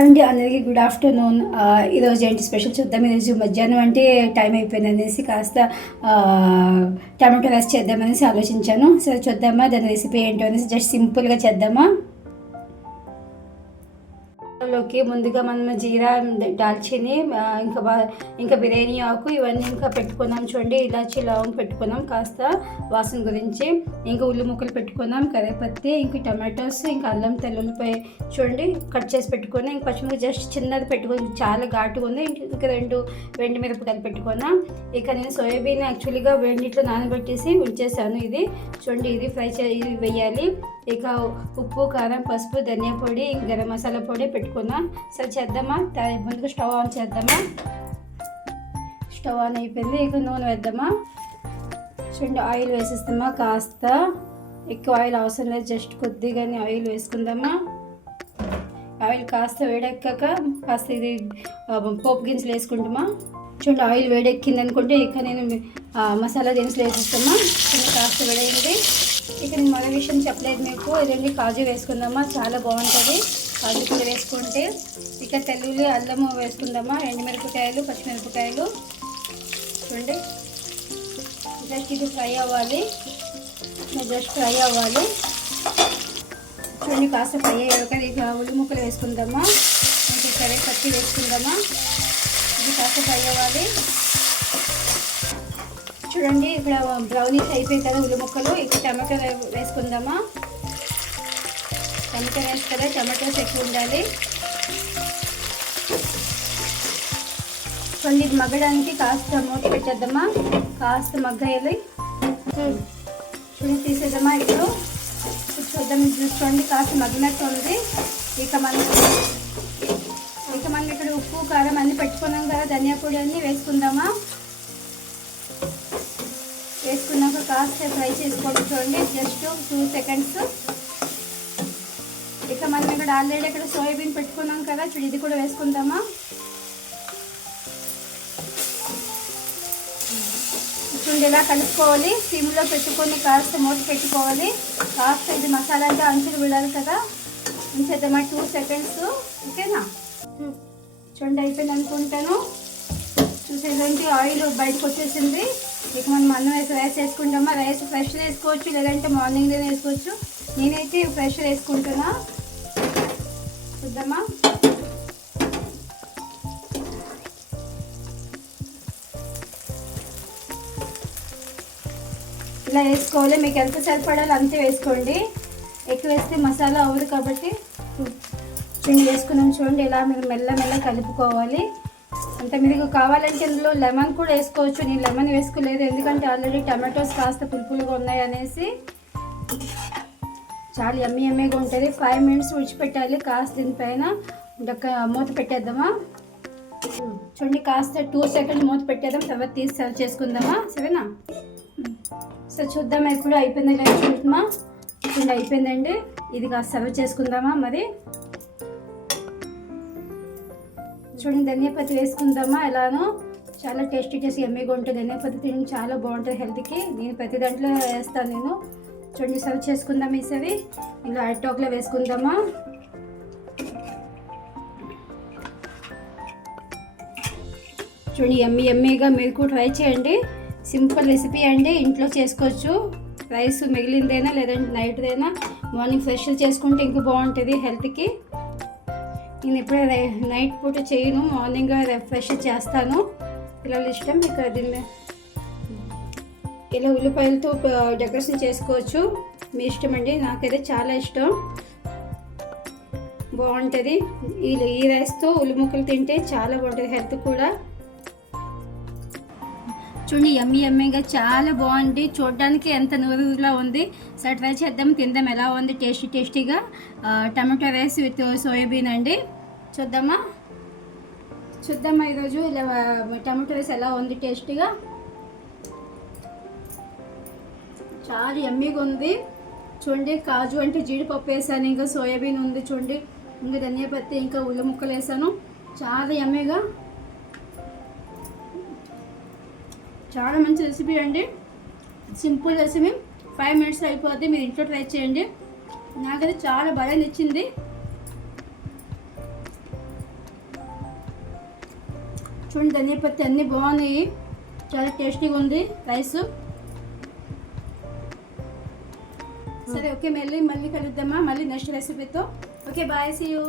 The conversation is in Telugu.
అండి అందరికీ గుడ్ ఆఫ్టర్నూన్ ఈరోజు ఏంటి స్పెషల్ చూద్దాం. ఈరోజు మధ్యాహ్నం అంటే టైం అయిపోయింది అనేసి కాస్త టమాటో రైస్ చేద్దామనేసి ఆలోచించాను. సరే చూద్దామా? దాని రెసిపీ ఏంటో అనేసి జస్ట్ సింపుల్గా చేద్దామా? లోకి ముందుగా మనం జీరా దాల్చిని ఇంకా బా- ఇంకా బిర్యానీ ఆకు ఇవన్నీ ఇంకా పెట్టుకున్నాం చూడండి. ఇలాచి లవంగ్ పెట్టుకున్నాం కాస్త వాసన గురించి. ఇంకా ఉల్లి ముక్కలు పెట్టుకున్నాం కరేపత్తి ఇంకా టమాటోస్ ఇంకా అల్లం తెల్లుల్లిపాయ చూడండి. కట్ చేసి పెట్టుకున్నాం. ఇంకా పచ్చిమిరపకాయ జస్ట్ చిన్నది పెట్టుకుని చాలా ఘాటుగా ఉంది. ఇంకా రెండు వెండి మిరపకాయలు పెట్టుకున్నాం. ఇక నేను సోయాబీన్ యాక్చువల్గా వేడినీటిలో నానబెట్టేసి ఉంచేసాను ఇది. చూడండి ఇది ఫ్రై చే ఇది వేయాలి. ఇక ఉప్పు కారం పసుపు ధనియా పొడి గరం మసాలా పొడి పెట్టుకున్నా. సరే చేద్దామా? ముందుగా స్టవ్ ఆన్ చేద్దామా? స్టవ్ ఆన్ అయిపోయింది. ఇక నూనె వేద్దామా? చూడండి ఆయిల్ వేసేస్తామా? కాస్త. ఎక్కువ ఆయిల్ అవసరం లేదు. జస్ట్ కొద్దిగానే ఆయిల్ వేసుకుందామా? ఆయిల్ కాస్త వేడెక్కాక కాస్త ఇది పోపు గింజలు వేసుకుంటామా? చూడండి ఆయిల్ వేడెక్కింది అనుకుంటే ఇక నేను మసాలా దినుసులు వేసేస్తామా? చూడండి కాస్త వేడైంది. ఇక నేను మరో విషయం చెప్పలేదు మీకు. ఇదండి కాజు వేసుకుందామా? చాలా బాగుంటుంది. పసుపు వేసుకుంటే ఇక తెల్లుల్లి అల్లము వేసుకుందామా ఎండుమిరపకాయలు పచ్చిమిరపకాయలు. చూడండి. జస్ట్ ఇది ఫ్రై అవ్వాలి. జస్ట్ ఫ్రై అవ్వాలి. చూడండి కాస్త ఫ్రై అయ్యాక ఇక ఉల్లి ముక్కలు వేసుకుందామా ఇంకా కర్రీ పచ్చి వేసుకుందామా. ఇది కాస్త ఫ్రై అవ్వాలి. చూడండి ఇక్కడ బ్రౌనీస్ అయిపోయిన కదా ఉల్లి ముక్కలు ఇక్కడ టమాటో వేసుకుందామా. టమాటో వేసి కదా టమాటోస్ ఎక్కువ ఉండాలి. ఇది మగ్గడానికి కాస్త మూత పెట్టేద్దామా? కాస్త మగ్గేయాలి చూడండి తీసేద్దామా ఇప్పుడు? చూద్దాం చూడండి కాస్త మగ్గినట్టు ఉంది. ఇక మనం ఇక మనం ఇక్కడ ఉప్పు కారం అన్ని పెట్టుకున్నాం కదా ధనియా పొడి అన్ని వేసుకుందామా? వేసుకున్నాక కాస్త ఫ్రై చేసుకోండి చూడండి జస్ట్ టూ సెకండ్స్. ఇక ఇక్కడ ఆల్రెడీ ఇక్కడ సోయాబీన్ పెట్టుకున్నాం కదా ఇప్పుడు ఇది కూడా వేసుకుందామా? చూడండి ఇలా కలుపుకోవాలి. సిమ్లో పెట్టుకొని కాస్త మూత పెట్టుకోవాలి. కాస్త ఇది మసాలా అంటే అంచులు విడాలి కదా. ఉంచేద్దామా టూ సెకండ్స్ ఓకేనా? చూడండి అయిపోయింది అనుకుంటాను. చూసేదంటే ఆయిల్ బయటకు వచ్చేసింది. ఇక మనం అన్నం వేసి రైస్ వేసుకుంటామా? రైస్ ఫ్రెష్ వేసుకోవచ్చు లేదంటే మార్నింగ్ వేసుకోవచ్చు. నేనైతే ఫ్రెష్ వేసుకుంటున్నా. చూద్దామా? ఇలా వేసుకోవాలి. మీకు ఎంత సరిపడాలో అంతే వేసుకోండి. ఎక్కువ వేస్తే మసాలా అవ్వదు కాబట్టి పిండి వేసుకున్నాం చూడండి. ఇలా మీరు మెల్ల మెల్ల కలుపుకోవాలి. అంటే మీకు కావాలంటే ఇందులో లెమన్ కూడా వేసుకోవచ్చు. నేను లెమన్ వేసుకోలేదు. ఎందుకంటే ఆల్రెడీ టమాటోస్ కాస్త పులుపులుగా ఉన్నాయి అనేసి చాలా ఎమ్మి ఎమ్మిగా ఉంటుంది. ఫైవ్ మినిట్స్ విడిచిపెట్టాలి. కాస్త దీనిపైన డక్క మూత పెట్టేద్దామా? చూడండి కాస్త టూ సెకండ్ మూత పెట్టేద్దాం. తర్వాత తీసి సర్వ్ చేసుకుందామా? సరేనా? సో చూద్దామా ఇప్పుడు అయిపోయింది లేదు చూద్దామా? చూడండి అయిపోయిందండి. ఇది కాస్త సర్వ్ చేసుకుందామా మరి? చూడండి ధనియాపతి వేసుకుందామా? ఎలానో? చాలా టేస్టీ టేస్టీ ఎమ్మెగా ఉంటుంది. ధనియాపత్తి తినడం చాలా బాగుంటుంది హెల్త్కి. నేను ప్రతి దాంట్లో వేస్తాను నేను. చూడండి సర్వ్ చేసుకుందాం ఈసారి ఇలా అరటాకులో వేసుకుందామా? చూడండి ఎమ్మి ఎమ్మిగా మీరు కూడా ట్రై చేయండి. సింపుల్ రెసిపీ అండి ఇంట్లో చేసుకోవచ్చు. రైస్ మిగిలిందైనా లేదంటే నైట్దైనా మార్నింగ్ ఫ్రెష్ చేసుకుంటే ఇంకా బాగుంటుంది హెల్త్కి నేను ఇప్పుడే నైట్ పూట చేయను మార్నింగ్ ఫ్రెష్ చేస్తాను. పిల్లల ఇష్టం మీకు దీన్ని ఇలా ఉల్లిపాయలతో డెకరేషన్ చేసుకోవచ్చు. మీ ఇష్టం అండి. నాకైతే చాలా ఇష్టం. బాగుంటుంది. ఈ ఈ రైస్తో ఉల్లి ముక్కలు తింటే చాలా బాగుంటుంది హెల్త్ కూడా. చూడండి ఎమ్మి ఎమ్మిగా చాలా బాగుంది. చూడడానికి ఎంత నూరులా ఉంది. సరే ట్రై చేద్దాం. తిందాం. ఎలా ఉంది? టేస్టీ టేస్టీగా. టమాటో రైస్ విత్ సోయాబీన్ అండి. చూద్దామా? చూద్దామా ఈరోజు? ఇలా టమాటో రైస్ ఎలా ఉంది? టేస్టీగా. చాలా ఎమ్మిగా ఉంది. చూడండి కాజు అంటే జీడిపప్పు వేసాను ఇంకా సోయాబీన్ ఉంది చూడండి. ఇంకా ధనియాపత్తి ఇంకా ఉల్లి ముక్కలు వేసాను. చాలా ఎమ్మెగా. చాలా మంచి రెసిపీ అండి. Simple recipe. ఫైవ్ మినిట్స్ అయిపోద్ది మీరు ఇంట్లో ట్రై చేయండి. నాకైతే చాలా భయం నచ్చింది. చూడండి ధనియాపత్తి అన్నీ బాగున్నాయి. చాలా టేస్టీగా ఉంది రైస్. ಸರಿ ಓಕೆ ಮೇಲೆ ಮಲ್ಲಿ ಕಲಿದ್ದಮ್ಮ ಮಲ್ಲಿ ನೆಕ್ಸ್ಟ್ ರೆಸಿಪಿತ್ತು ಓಕೆ ಬಾಯ್ ಸಿ ಯು